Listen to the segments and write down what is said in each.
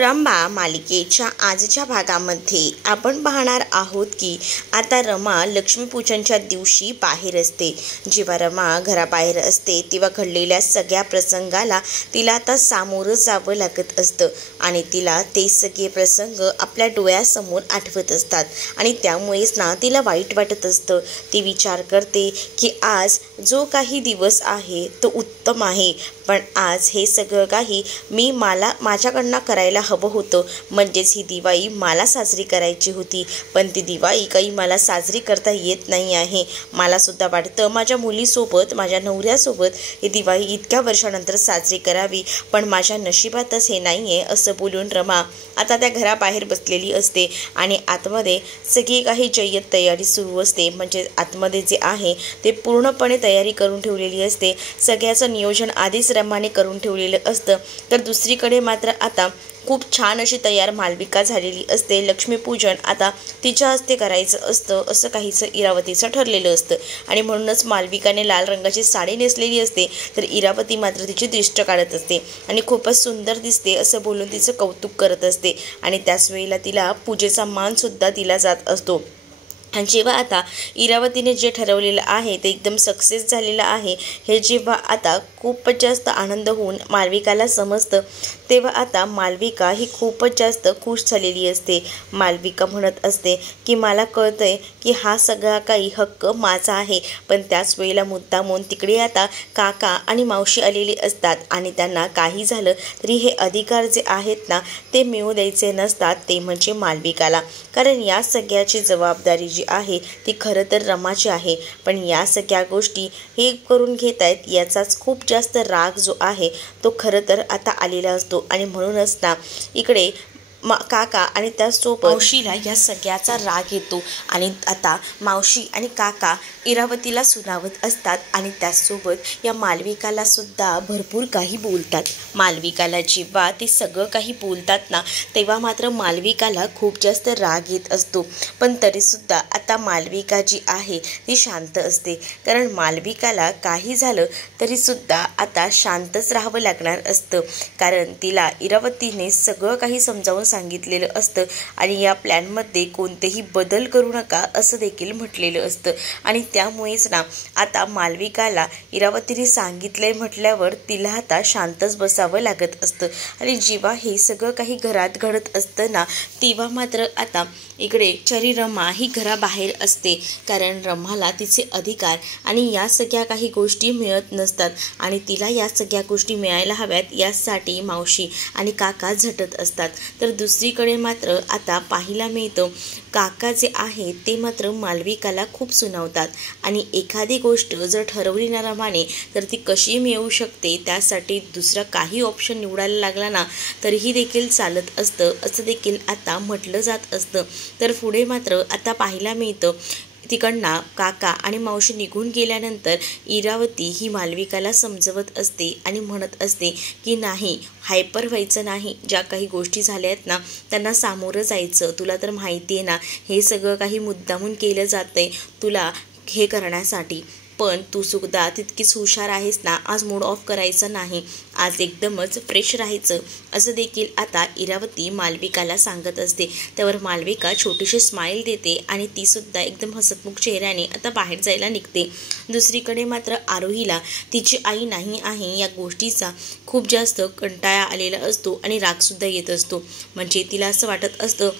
रंभा मालिकेच्या आजच्या भागामध्ये आपण पाहणार आहोत की आता रमा लक्ष्मीपूजनच्या दिवशी बाहेर असते। जेव्हा रमा घराबाहेर असते तेव्हा घडलेल्या सगळ्या प्रसंगाला तिला आता सामोरं जावं लागत असतं आणि तिला ते सगळे प्रसंग आपल्या डोळ्यासमोर आठवत असतात आणि त्यामुळेच ना तिला वाईट वाटत असतं। ती विचार करते की आज जो काही दिवस आहे तो उत्तम आहे, पण आज हे सगळं काही मी माझ्याकडनं करायला हवं होतं। म्हणजेच ही दिवाळी मला साजरी करायची होती, पण ती दिवाळी काही मला साजरी करता येत नाही आहे। मला सुद्धा वाटतं माझ्या मुलीसोबत, माझ्या नवऱ्यासोबत ही दिवाळी इतक्या वर्षानंतर साजरी करावी, पण माझ्या नशिबातच हे नाही आहे असं बोलून रमा आता त्या घराबाहेर बसलेली असते आणि आतमध्ये सगळी काही जय्यत तयारी सुरू असते। म्हणजे आतमध्ये जे आहे ते पूर्णपणे तयारी करून ठेवलेली असते। सगळ्याचं नियोजन आधीच रमाने करून ठेवलेलं असतं। तर दुसरीकडे मात्र आता खूप छान अशी तयार मालविका झालेली असते। लक्ष्मीपूजन आता तिच्या हस्ते करायचं असतं असं काहीचं इरावतीचं ठरलेलं असतं आणि म्हणूनच मालविकाने लाल रंगाची साडी नेसलेली असते, तर इरावती मात्र तिची दृष्ट काढत असते आणि खूपच सुंदर दिसते असं बोलून तिचं कौतुक करत असते आणि त्याच वेळेला तिला पूजेचा मानसुद्धा दिला जात असतो। आणि जेव्हा आता इरावतीने जे ठरवलेलं आहे ते एकदम सक्सेस झालेलं आहे हे जेव्हा आता खूपच जास्त आनंद होऊन मालविकाला समजतं, तेव्हा आता मालविका ही खूपच जास्त खुश झालेली असते। मालविका म्हणत असते की मला कळतंय की हा सगळा काही हक्क माझा आहे, पण त्याच वेळेला मुद्दामून तिकडे आता काका आणि मावशी आलेले असतात आणि त्यांना काही झालं तरी हे अधिकार जे आहेत ना ते मिळू द्यायचे नसतात, ते म्हणजे मालविकाला। कारण या सगळ्याची जबाबदारी जी आहे ती खरं तर रमाची आहे, पण या सगळ्या गोष्टी हे करून घेत आहेत याचाच खूप जास्त राग जो आहे तो खरं तर आता आलेला असतो आणि म्हणूनच ना इकडे काका आणि त्यासोबत मावशीला या सगळ्याचा राग येतो आणि आता मावशी आणि काका इरावतीला सुनावत असतात आणि त्याचसोबत या मालविकाला सुद्धा भरपूर काही बोलतात। मालविकाला जेव्हा ते सगळं काही बोलतात ना तेव्हा मात्र मालविकाला खूप जास्त राग येत असतो, पण तरीसुद्धा आता मालविका जी आहे ती शांत असते। कारण मालविकाला काही झालं तरीसुद्धा आता शांतच राहावं लागणार असतं, कारण तिला इरावतीने सगळं काही समजावून सांगितलेलं असतं आणि या प्लॅनमध्ये कोणतेही बदल करू नका असं देखील म्हटलेलं असतं आणि त्यामुळेच ना आता मालविकाला इरावतीने सांगितलंय म्हटल्यावर तिला आता शांतच बसावं लागत असतं। आणि जेव्हा हे सगळं काही घरात घडत असतं ना तेव्हा मात्र आता इकडे चरी रमा ही घराबाहेर असते, कारण रमाला तिचे अधिकार आणि या सगळ्या काही गोष्टी मिळत नसतात आणि तिला या सगळ्या गोष्टी मिळायला हव्यात यासाठी मावशी आणि काका झटत असतात। तर दुसरीकडे मात्र आता पाहायला मिळतं काका जे आहे ते मात्र मालविकाला खूप सुनावतात आणि एखादी गोष्ट जर ठरवली ना रमाने तर ती कशी मिळू शकते त्यासाठी दुसरा काही ऑप्शन निवडायला लागला ना तरीही देखील चालत असतं असं देखील आता म्हटलं जात असतं। तर पुढे मात्र आता पाहायला मिळतं तिकडनं काका आणि मावशी निघून गेल्यानंतर इरावती ही मालविकाला समजवत असते आणि म्हणत असते की नाही, हायपर व्हायचं नाही, ज्या काही गोष्टी झाल्या आहेत ना त्यांना सामोरं जायचं। तुला तर माहिती आहे ना हे सगळं काही मुद्दामून केलं जातंय तुला हे करण्यासाठी, पण तू सुद्धा तितकीच हुशार आहेस ना, आज मूड ऑफ करायचं नाही, आज एकदमच फ्रेश राहायचं असं देखील आता इरावती मालविकाला सांगत असते। त्यावर मालविका छोटीशी स्माईल देते आणि ती सुद्धा एकदम हसतमुख चेहऱ्याने आता बाहेर जायला निघते। दुसरीकडे मात्र आरोहीला तिची आई नाही आहे या गोष्टीचा खूप जास्त कंटाळा आलेला असतो आणि रागसुद्धा येत असतो। म्हणजे तिला असं वाटत असतं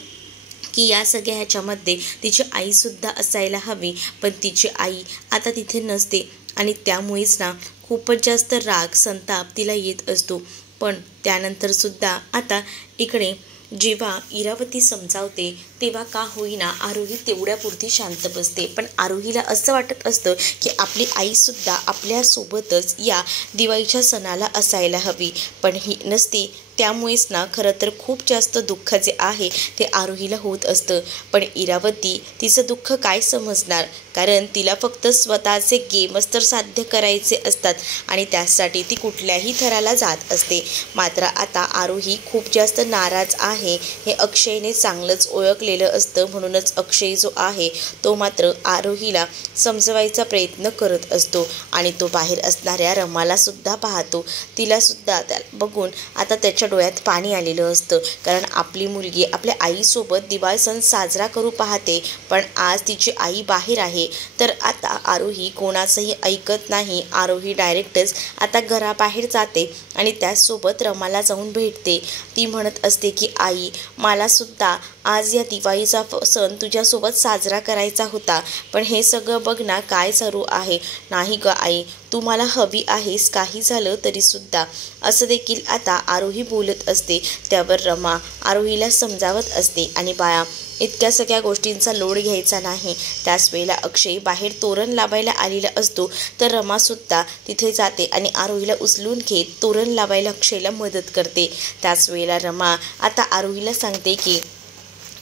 की या सगळ्या ह्याच्यामध्ये तिची आईसुद्धा असायला हवी, पण तिची आई आता तिथे नसते आणि त्यामुळेच ना खूपच जास्त राग संताप तिला येत असतो। पण त्यानंतरसुद्धा आता इकडे जेव्हा इरावती समजावते तेव्हा का होईना आरोही तेवढ्यापुरती शांत बसते, पण आरोहीला असं वाटत असतं की आपली आईसुद्धा आपल्यासोबतच या दिवाळीच्या सणाला असायला हवी, पण ही नसते। त्यामुळेच ना खरं तर खूप जास्त दुःख जे आहे ते आरोहीला होत असतं, पण इरावती तिचं दुःख काय समजणार, कारण तिला फक्त स्वतःचे गेमच तर साध्य करायचे असतात आणि त्यासाठी ती कुठल्याही थराला जात असते। मात्र आता आरोही खूप जास्त नाराज आहे हे अक्षयने चांगलंच ओळखलेलं असतं, म्हणूनच अक्षय जो आहे तो मात्र आरोहीला समजवायचा प्रयत्न करत असतो आणि तो बाहेर असणाऱ्या रमाला सुद्धा पाहतो। तिला सुद्धा बघून आता त्याच्या अक्षयच्या डोळ्यात पाणी आलेलं असतं, कारण आपली मुलगी आपल्या आईसोबत दिवाळी सण साजरा करू पाहते, पण आज तिची आई बाहेर आहे. तर आता आरोही कोणाचंही ऐकत नाही. आरोही डायरेक्टच आता घराबाहेर जाते आणि त्याचसोबत रमाला जाऊन भेटते. ती म्हणत असते की आई, मला सुद्धा आज या दिवाळीचा सण तुझ्यासोबत साजरा करायचा होता, पण हे सगळं बघ ना काय चालू आहे. नाही ग आई, तू मला हवी आहेस काही झालं तरीसुद्धा, असं देखील आता आरोही बोलत असते. त्यावर रमा आरोहीला समजावत असते आणि बाळा, इतक्या सगळ्या गोष्टींचा लोड घ्यायचा नाही. त्याच वेळेला अक्षय बाहेर तोरण लावायला आलेला असतो, तर रमासुद्धा तिथे जाते आणि आरोहीला उचलून घेत तोरण लावायला अक्षयला मदत करते. त्याच वेळेला रमा आता आरोहीला सांगते की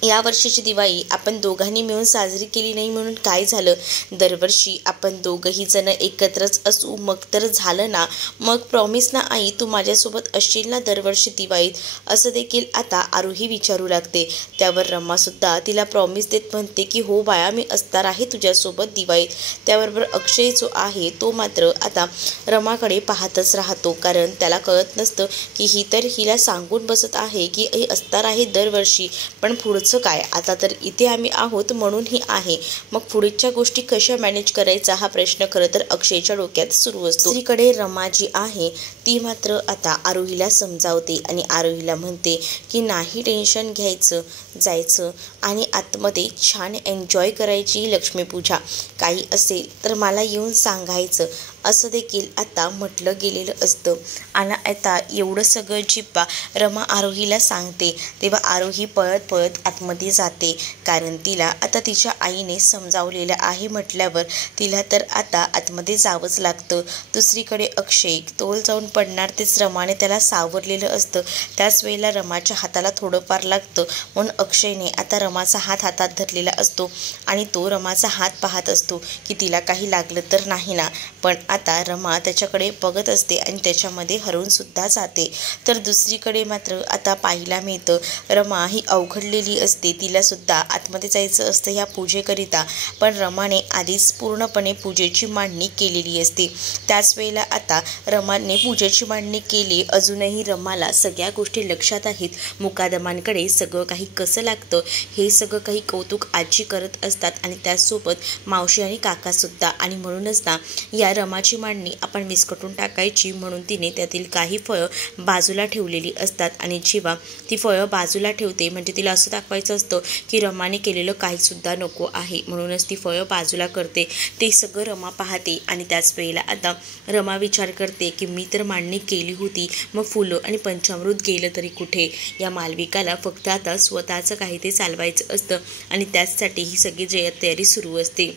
या वर्षीची दिवाळी आपण दोघांनी मिळून साजरी केली नाही म्हणून काय झालं, दरवर्षी आपण दोघंही जण एकत्रच असू, मग तर झालं ना. मग प्रॉमिस ना आई, तू माझ्यासोबत असशील ना दरवर्षी दिवाळीत, असं देखील आता आरोही विचारू लागते. त्यावर रमासुद्धा तिला प्रॉमिस देत म्हणते की हो बाळा, मी असणार आहे तुझ्यासोबत दिवाळीत. त्याबरोबर अक्षय जो आहे तो मात्र आता रमाकडे पाहतच राहतो, कारण त्याला कळत नसतं की ही तर हिला सांगून बसत आहे की हे असणार आहे दरवर्षी, पण पुढचं काय, आता तर इथे आम्ही आहोत म्हणून ही आहे, मग पुढच्या गोष्टी कशा मॅनेज करायचा हा प्रश्न खरं तर अक्षयच्या डोक्यात सुरू असतो. दुसरीकडे रमा जी आहे ती मात्र आता आरोहीला समजावते आणि आरोहीला म्हणते की नाही टेन्शन घ्यायचं, जायचं आणि आतमध्ये छान एन्जॉय करायची लक्ष्मीपूजा, काही असेल तर मला येऊन सांगायचं, असं देखील आता म्हटलं गेलेलं असतं. आणि आता एवढं सगळं जिप्पा रमा आरोहीला सांगते, तेव्हा आरोही पळत पळत आतमध्ये जाते, कारण तिला आता तिच्या आईने समजावलेलं आहे म्हटल्यावर तिला तर आता आतमध्ये जावंच लागतं. दुसरीकडे अक्षय तोल जाऊन पडणार तेच रमाने त्याला सावरलेलं असतं. त्याच वेळेला रमाच्या हाताला थोडंफार लागतं, म्हणून अक्षयने आता रमाचा हात हातात धरलेला असतो आणि तो रमाचा हात पाहत असतो की तिला काही लागलं तर नाही ना. पण आता रमा त्याच्याकडे बघत असते आणि त्याच्यामध्ये हरवून सुद्धा जाते. तर दुसरीकडे मात्र आता पाहायला मिळतं रमा ही अवघडलेली असते, तिला सुद्धा आतमध्ये जायचं असतं ह्या पूजेकरिता, पण रमाने आधीच पूर्णपणे पूजेची मांडणी केलेली असते. त्याच वेळेला आता रमाने पूजेची मांडणी केली, अजूनही रमाला सगळ्या गोष्टी लक्षात आहेत. मुकादमांकडे सगळं काही कसं लागतं हे सगळं काही कौतुक आजी करत असतात आणि त्याचसोबत मावशी आणि काकासुद्धा, आणि म्हणूनच ना या रमाची मांडणी आपण विस्कटून टाकायची म्हणून तिने त्यातील काही फळं बाजूला ठेवलेली असतात. आणि जेव्हा ती फळं बाजूला ठेवते म्हणजे तिला असं दाखवायचं असतं की रमाने केलेलं काहीसुद्धा नको आहे, म्हणूनच ती फळं बाजूला करते. ते सगळं रमा पाहते आणि त्याच वेळेला आता रमा विचार करते की मी तर मांडणी केली होती, मग फुलं आणि पंचामृत गेलं तरी कुठे. या मालविकाला फक्त आता स्वतःचं काही ते चालवायचं असतं आणि त्याचसाठी ही सगळी तयारी सुरू असते.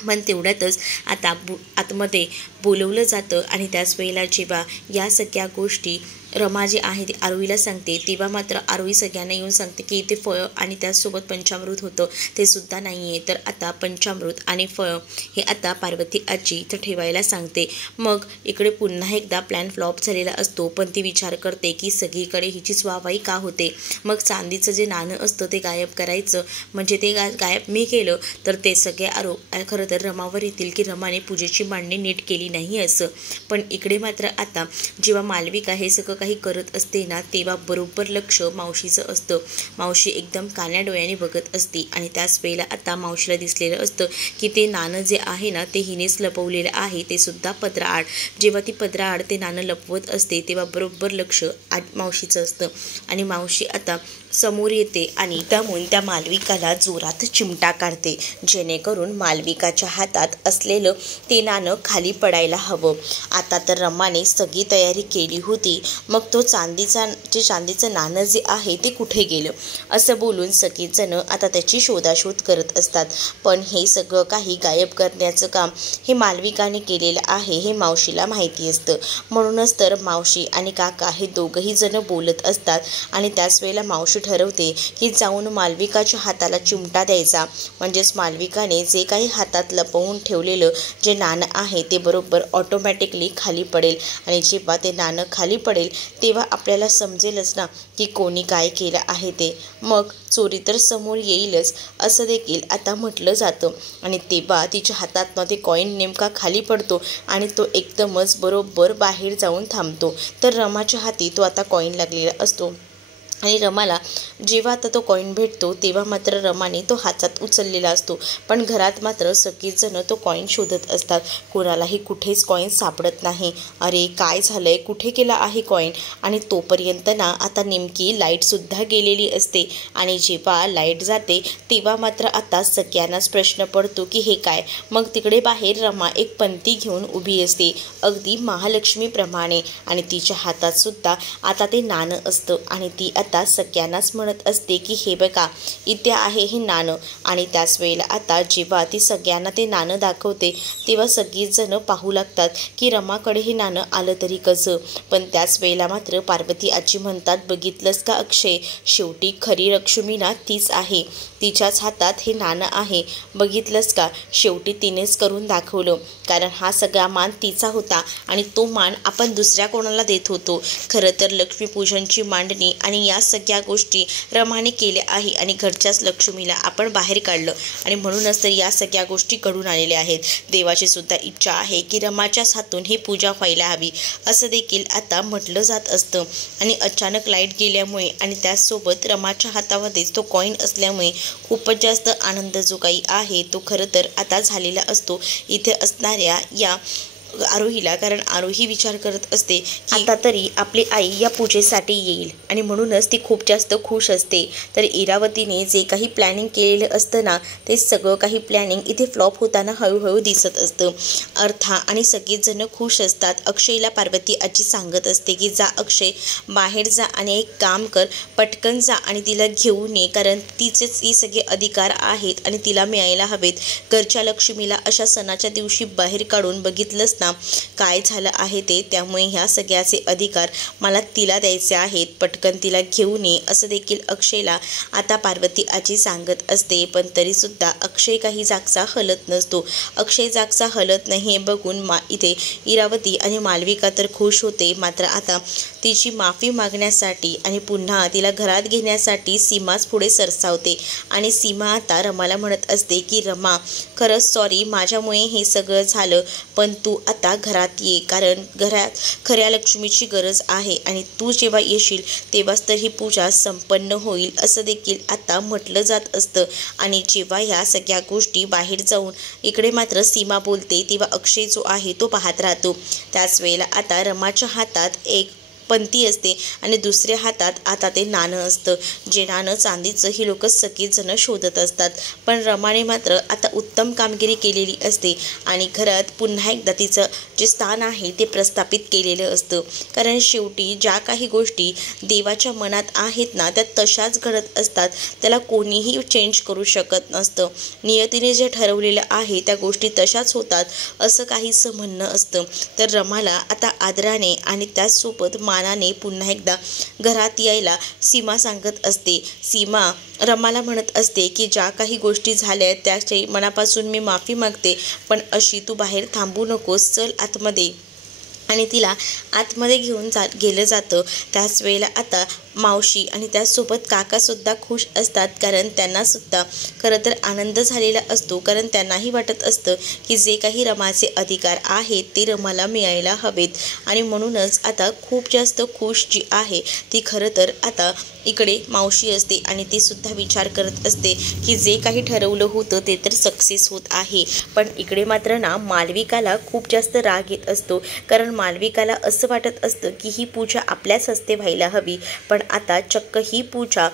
पण तेवढ्यातच आता आतमध्ये बोलवलं जातं आणि त्याच वेळेला जेव्हा या सगळ्या गोष्टी रमा जी आहे ती आरोहीला सांगते, तेव्हा मात्र आरोही सगळ्यांना येऊन सांगते की इथे फळं आणि त्याचसोबत पंचामृत होतं ते सुद्धा नाही आहे. तर आता पंचामृत आणि फळं हे आता पार्वती आजी इथं ठेवायला सांगते. मग इकडे पुन्हा एकदा प्लॅन फ्लॉप झालेला असतो, पण ती विचार करते की सगळीकडे हिचीच वाहवाही का होते. मग चांदीचं जे नाणं असतं ते गायब करायचं, म्हणजे ते गायब मी केलं तर ते सगळे आरोप खरं तर रमावर येतील की रमाने पूजेची मांडणी नीट केली नाही असं. पण इकडे मात्र आता जेव्हा मालविका हे सगळं काही करत असते ना, तेव्हा बरोबर लक्ष मावशीचं असतं. मावशी एकदम कान्या डोळ्याने बघत असते आणि त्याच वेळेला आता मावशीला दिसलेलं असतं की ते नाणं जे आहे ना ते हिनेच लपवलेलं आहे, ते सुद्धा पदराआड. जेव्हा ती पदराआड ते नाणं लपवत असते तेव्हा बरोबर लक्ष मावशीचं असतं आणि मावशी आता समोर येते आणि त्यामुळे त्या मालविकाला जोरात चिमटा काढते, जेणेकरून मालविकाच्या हातात असलेलं ते नाणं खाली पडायला हवं. आता तर रमाने सगळी तयारी केली होती, मग तो चांदीचं नाणं जे आहे ते कुठे गेलं असं बोलून सगळेजण आता त्याची शोधाशोध करत असतात. पण हे सगळं काही गायब करण्याचं काम हे मालविकाने केलेलं आहे हे मावशीला माहिती असतं. म्हणूनच तर मावशी आणि काका हे दोघंही जण बोलत असतात आणि त्याच वेळेला मावशी ठरवते की जाऊन मालविकाच्या हाताला चिमटा द्यायचा, म्हणजेच मालविकाने जे काही हातात लपवून ठेवलेलं जे नाणं आहे ते बरोबर ऑटोमॅटिकली खाली पडेल आणि जेव्हा ते नाणं खाली पडेल तेव्हा आपल्याला समजेलच ना की कोणी काय केलं आहे ते, मग चोरी तर समोर येईलच असं देखील आता म्हटलं जातं. आणि तेव्हा तिच्या हातातनं ते कॉईन नेमका खाली पडतो आणि तो एकदमच बरोबर बाहेर जाऊन थांबतो. तर रमाच्या हाती तो आता कॉईन लागलेला असतो आणि रमाला जेव्हा आता तो कॉईन भेटतो तेव्हा मात्र रमाने तो हातात उचललेला असतो. पण घरात मात्र सगळीच जण तो कॉईन शोधत असतात. कोणालाही कुठेच कॉईन सापडत नाही. अरे काय झालंय, कुठे गेला आहे कॉईन? आणि तोपर्यंत ना आता नेमकी लाईटसुद्धा गेलेली असते. आणि जेव्हा लाईट जाते तेव्हा मात्र आता सगळ्यांनाच प्रश्न पडतो की हे काय? मग तिकडे बाहेर रमा एक पंती घेऊन उभी असते, अगदी महालक्ष्मीप्रमाणे. आणि तिच्या हातात सुद्धा आता ते नाणं असतं आणि ती आता सगळ्यांनाच म्हणत असते की हे बघा, इथे आहे हे नाणं. आणि त्याच वेळेला आता जेव्हा ती सगळ्यांना ते नाणं दाखवते तेव्हा सगळीच जण पाहू लागतात की रमाकडे हे नाणं आलं तरी कसं. पण त्याच वेळेला मात्र पार्वती आजी म्हणतात, बघितलंस का अक्षय, शेवटी खरी लक्ष्मी ना तीच आहे, तिच्याच हातात हे नाणं आहे. बघितलंस का, शेवटी तिनेच करून दाखवलं. कारण हा सगळा मान तिचा होता आणि तो मान आपण दुसऱ्या कोणाला देत होतो. खरं तर लक्ष्मीपूजनची मांडणी आणि या सगळ्या गोष्टी रमाने केल्या आहे आणि घरच्याच लक्ष्मीला आपण बाहेर काढलं आणि म्हणूनच तर या सगळ्या गोष्टी घडून आलेल्या आहेत. देवाची सुद्धा इच्छा आहे की रमाच्याच हातून ही पूजा व्हायला हवी असं देखील आता म्हटलं जात असतं. आणि अचानक लाईट गेल्यामुळे आणि त्याचसोबत रमाच्या हातामध्येच तो कॉईन असल्यामुळे खूपच जास्त आनंद जो काही आहे तो खरं तर आता झालेला असतो इथे असणाऱ्या या आरोहीला. कारण आरोही विचार करत असते की आता तरी आपली आई या पूजेसाठी येईल आणि म्हणूनच ती खूप जास्त खुश असते. तर इरावतीने जे काही प्लॅनिंग केलेलं असतं ना ते सगळं काही प्लॅनिंग इथे फ्लॉप होताना हळूहळू दिसत असतं. अर्था आणि सगळेच जण खुश असतात. अक्षयला पार्वती आजी सांगत असते की जा अक्षय, बाहेर जा आणि एक काम कर, पटकन जा आणि तिला घेऊन ये, कारण तिचेच हे सगळे अधिकार आहेत आणि तिला मिळायला हवेत. घरच्या लक्ष्मीला अशा सणाच्या दिवशी बाहेर काढून बघितलंच ना काय झालं आहे ते, त्यामुळे ह्या सगळ्याचे अधिकार मला तिला द्यायचे आहेत, पटकन तिला घेऊन ये असं देखील अक्षयला आता पार्वती आजी सांगत असते. पण तरीसुद्धा अक्षय काही जागचा हलत नसतो. अक्षय जागचा हलत नाही हे बघून इथे इरावती आणि मालविका तर खुश होते. मात्र आता तिची माफी मागण्यासाठी आणि पुन्हा तिला घरात घेण्यासाठी सीमाच पुढे सरसावते. आणि सीमा आता रमाला म्हणत असते की रमा, खरंच सॉरी, माझ्यामुळे हे सगळं झालं, पण तू आता घरात ये, कारण घरात खऱ्या लक्ष्मीची गरज आहे आणि तू जेव्हा येशील तेव्हाच तर ही पूजा संपन्न होईल असं देखील आता म्हटलं जात असतं. आणि जेव्हा ह्या सगळ्या गोष्टी बाहेर जाऊन इकडे मात्र सीमा बोलते तेव्हा अक्षय जो आहे तो पाहत राहतो. त्याच वेळेला आता रमाच्या हातात एक पंती असते आणि दुसऱ्या हातात आता ते नाणं असतं, जे नाणं चांदीचं ही लोक सगळीच जण शोधत असतात. पण रमाने मात्र आता उत्तम कामगिरी केलेली असते आणि घरात पुन्हा एकदा तिचं जे स्थान आहे ते प्रस्थापित केलेलं असतं. कारण शेवटी ज्या काही गोष्टी देवाच्या मनात आहेत ना त्या तशाच घडत असतात, त्याला कोणीही चेंज करू शकत नसतं. नियतीने जे ठरवलेलं आहे त्या गोष्टी तशाच होतात असं काहीसं म्हणणं असतं. तर रमाला आता आदराने आणि त्याचसोबत मानाने पुन्हा एकदा घरात यायला सीमा सांगत असते. सीमा रमाला म्हणत असते की ज्या काही गोष्टी झाल्या त्याची मनापासून मी माफी मागते, पण अशी तू बाहेर थांबू नकोस, चल आतमध्ये. आणि तिला आतमध्ये घेऊन गेलं जातं. त्याच वेळेला आता मावशी आणि त्याचसोबत काकासुद्धा खुश असतात, कारण त्यांनासुद्धा खरं तर आनंद झालेला असतो. कारण त्यांनाही वाटत असतं की जे काही रमाचे अधिकार आहेत ते रमाला मिळायला हवेत. आणि म्हणूनच आता खूप जास्त खुश जी आहे ती खरं तर आता इकडे मावशी असते आणि ती सुद्धा विचार करत असते की जे काही ठरवलं होतं ते तर सक्सेस होत आहे. पण इकडे मात्र ना मालविकाला खूप जास्त राग येत असतो, कारण मालविकाला असं वाटत असतं की ही पूजा आपल्याच हस्ते व्हायला हवी. पण आता चक्क ही पूजा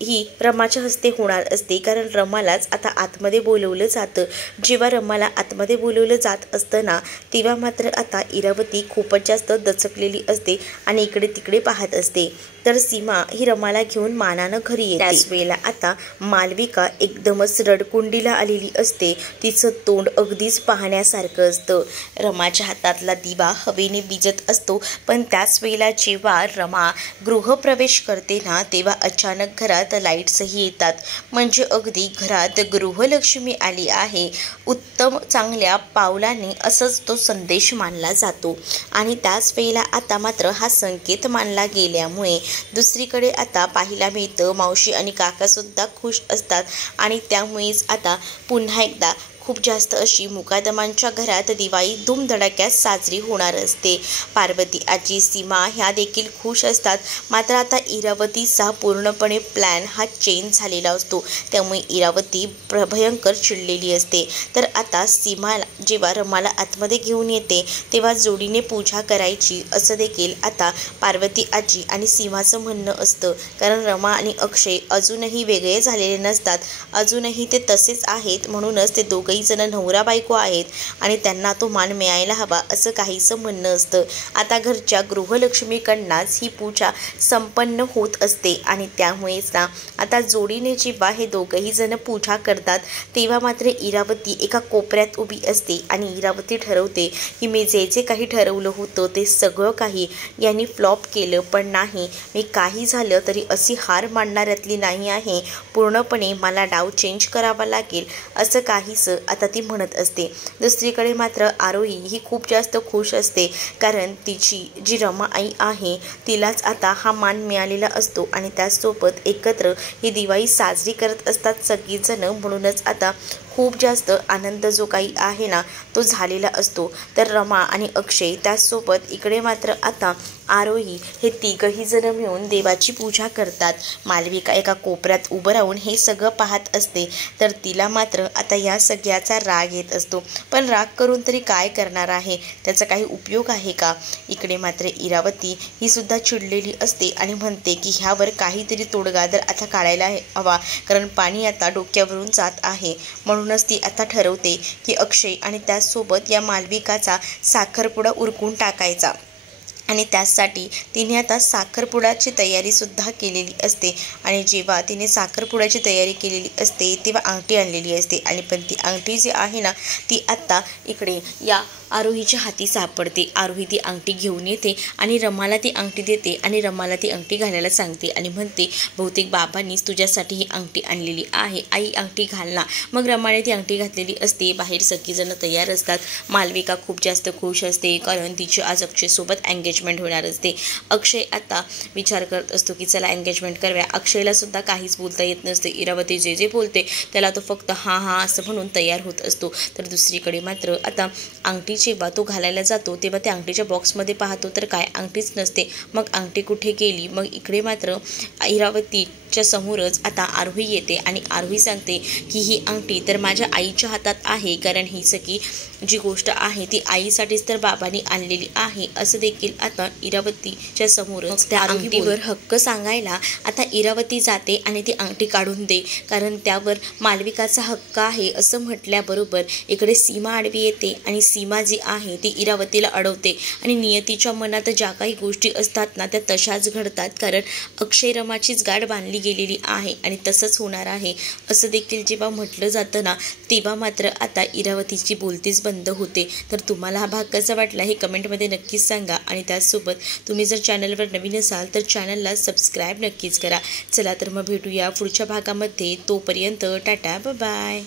ही रमाच्या हस्ते होणार असते, कारण रमालाच आता आतमध्ये बोलवलं जातं. जेव्हा रमाला आतमध्ये बोलवलं जात असतं ना तेव्हा मात्र आता इरावती खूपच जास्त दचकलेली असते आणि इकडे तिकडे पाहत असते. तर सीमा ही रमाला घेऊन मानानं घरी येते। त्याच वेळेला आता मालविका एकदमच रडकुंडीला आलेली असते। तिचं तोंड अगदीच पाहण्यासारखं असतं। रमाच्या हातातला दिवा हवेने विझत असतो, पण त्याच वेळेला जेव्हा रमा गृहप्रवेश करते ना, तेव्हा अचानक घरात लाईट्सही येतात। म्हणजे अगदी घरात गृहलक्ष्मी आली आहे। उत्तम चांगल्या पावलाने असंच तो संदेश मानला जातो। आणि त्याच वेळेला आता मात्र हा संकेत मानला गेल्यामुळे दुसरीकडे आता पाहायला मिळतं मावशी आणि काकासुद्धा खुश असतात आणि त्यामुळेच आता पुन्हा एकदा खूप जास्त अशी मुकादमांच्या घरात दिवाळी धूमधडाक्यात साजरी होणार असते। पार्वती आजी सीमा ह्या देखील खुश असतात, मात्र आता इरावतीचा पूर्णपणे प्लॅन हा चेंज झालेला असतो। त्यामुळे इरावती भयंकर चिडलेली असते। तर आता सीमा जेव्हा रमाला आतमध्ये घेऊन येते तेव्हा जोडीने पूजा करायची असं देखील आता पार्वती आजी आणि सीमाचं म्हणणं असतं, कारण रमा आणि अक्षय अजूनही वेगळे झालेले नसतात, अजूनही ते तसेच आहेत। म्हणूनच ते दोघंही जण नवरा बायको आहेत आणि त्यांना तो मान मिळायला हवा असं काहीसं म्हणणं असतं। आता घरच्या गृहलक्ष्मीकडूनच ही पूजा संपन्न होत असते आणि त्यामुळेच ना आता जोडीने जेव्हा हे दोघंही जण पूजा करतात तेव्हा मात्र इरावती एका कोपऱ्यात उभी असते आणि इरावती ठरवते की मी जे जे काही ठरवलं होतं ते सगळं काही यांनी फ्लॉप केलं, पण नाही, मी काही झालं तरी अशी हार मानणाऱ्यातली नाही आहे, पूर्णपणे मला डाव चेंज करावा लागेल असं काहीसं आता ती म्हणत असते। दुसरीकडे मात्र आरोही ही खूप जास्त खुश असते, कारण तिची जी रमा आई आहे तिलाच आता हा मान मिळालेला असतो आणि त्याचसोबत एकत्र ही दिवाळी साजरी करत असतात सगळीजण। म्हणूनच आता खूप जास्त आनंद जो काही आहे ना तो झालेला असतो। तर रमा आणि अक्षय त्याचसोबत इकडे मात्र आता आरोही हे तिघही जण मिळून देवाची पूजा करतात। मालविका एका कोपऱ्यात उभं राहून हे सगळं पाहत असते, तर तिला मात्र आता या सगळ्याचा राग येत असतो, पण राग करून तरी काय करणार आहे, त्याचा काही उपयोग आहे का? इकडे मात्र इरावती ही सुद्धा चिडलेली असते आणि म्हणते की ह्यावर काहीतरी तोडगा तर आता काढायला हवा, कारण पाणी आता डोक्यावरून जात आहे। म्हणूनच ती आता ठरवते की अक्षय आणि त्याचसोबत या मालविकाचा साखरपुडा उरकून टाकायचा आणि त्यासाठी तिने आता साखरपुड्याची तयारीसुद्धा केलेली असते। आणि जेव्हा तिने साखरपुड्याची तयारी केलेली असते तेव्हा अंगठी आणलेली असते आणि पण ती अंगठी जी आहे ना ती आत्ता इकडे या आरोहीच्या हाती सापडते। आरोही ती अंगठी घेऊन येते आणि रमाला ती अंगठी देते आणि रमाला ती अंगठी घालायला सांगते आणि म्हणते बहुतेक बाबांनीच तुझ्यासाठी ही अंगठी आणलेली आहे, आई अंगठी घाल ना। मग रमाने ती अंगठी घातलेली असते। बाहेर सगळीजण तयार असतात। मालविका खूप जास्त खुश असते, कारण तिची आज अक्षयसोबत एंगेजमेंट होणार असते। अक्षय आता विचार करत असतो की चला एंगेजमेंट करूया। अक्षयला सुद्धा काहीच बोलता येत नसते। इरावती जे जे बोलते त्याला तो फक्त हां हां असं म्हणून तयार होत असतो। तर दुसरीकडे मात्र आता अंगठी जेव्हा तो घालायला जातो तेव्हा त्या अंगठीच्या बॉक्समध्ये पाहतो तर काय अंगठीच नसते। मग अंगठी कुठे गेली? मग इकडे मात्र इरावतीच्या समोरच आता आरोही येते आणि आरोही सांगते की ही अंगठी तर माझ्या आईच्या हातात आहे, कारण ही सगळी जी गोष्ट आहे ती आईसाठीच तर बाबांनी आणलेली आहे असं देखील आता इरावतीच्या समोरच त्या अंगठीवर हक्क सांगायला आता इरावती जाते आणि ती अंगठी काढून दे, कारण त्यावर मालविकाचा हक्क आहे असं म्हटल्याबरोबर इकडे सीमा आडवी येते आणि सीमा जी आहे ती इरावतीला अडवते आणि नियतीच्या मनात ज्या काही गोष्टी असतात ना त्या तशाच घडतात, कारण अक्षय रमाचीच गाठ बांधली गेलेली आहे आणि तसंच होणार आहे असं देखील जेव्हा म्हटलं जातं ना तेव्हा मात्र आता इरावतीची बोलतीच बंद होते। तर तुम्हाला हा भाग कसा वाटला हे कमेंटमध्ये नक्कीच सांगा आणि त्याचसोबत तुम्ही जर चॅनलवर नवीन असाल तर चॅनलला सबस्क्राईब नक्कीच करा। चला तर मग भेटूया पुढच्या भागामध्ये, तोपर्यंत टाटा बाय बाय।